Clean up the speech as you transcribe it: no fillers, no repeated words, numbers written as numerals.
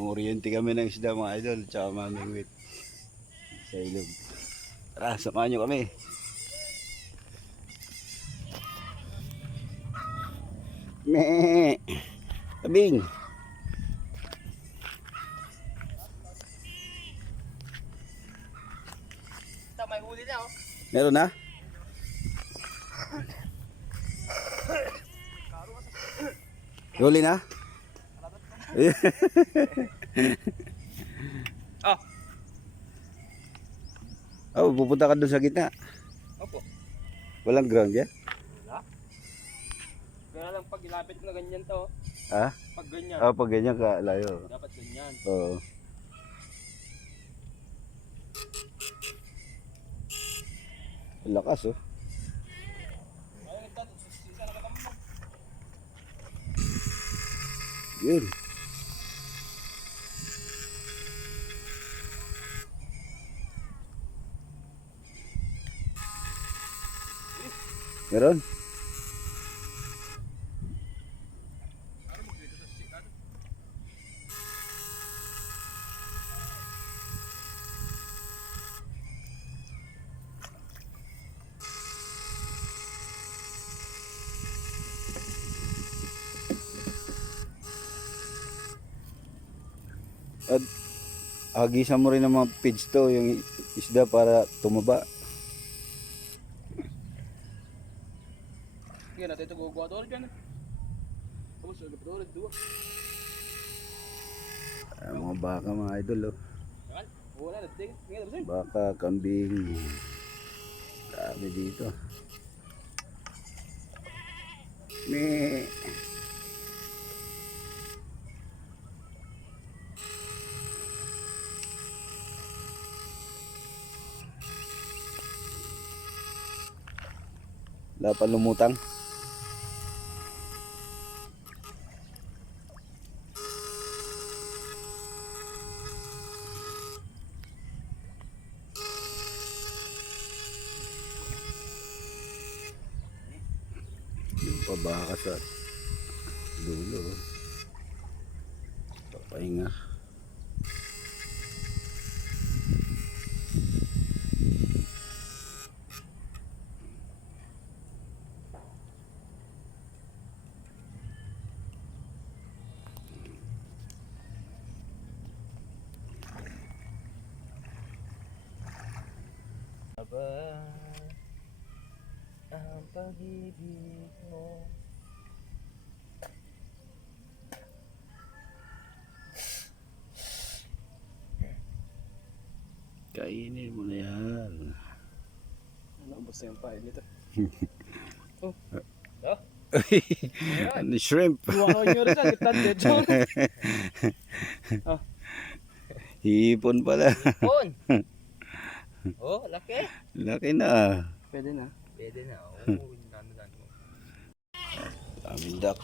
Pang-oriente kami ng isda mga idol, tsaka mamingwit sa ilog. Tara, samahan nyo kami. Meh! Tabing! Ito, may huli na oh. Meron na? Huli na? Oh. Oh, pupunta ka doon sa gitna. Opo. Walang ground yan? Wala. Kaya lang pag ilapit na ganyan to. Ha? Pag ganyan. Oh, pag ganyan ka, layo. Dapat ganyan. Oo. Ang lakas oh. Ayun, ito. Sisa na katambang. Yun. Meron? At agisan mo rin ng mga feeds to, yung isda para tumaba. Sige natin ito gugawa doon dyan. Tapos agad doon, dua. Mga baka mga idol oh. Yan. Wala na, tingin. Tingin na ba Baka, kambing. Dami dito. Meh. Wala pa lumutang. Yung pabaka sa dulo. Papahinga. Aba, ang pag-ibig mo. Kainin mo na yan. Ano, basta yung pain nito. Oh. Oh. Ano shrimp? Buwakaw nyo rin sa gitna dito. Oh. Hipon pala. Hipon. Oh, laki. Laki na. Pwede na. Pwede na. Oo, nanonan mo. Daming duck.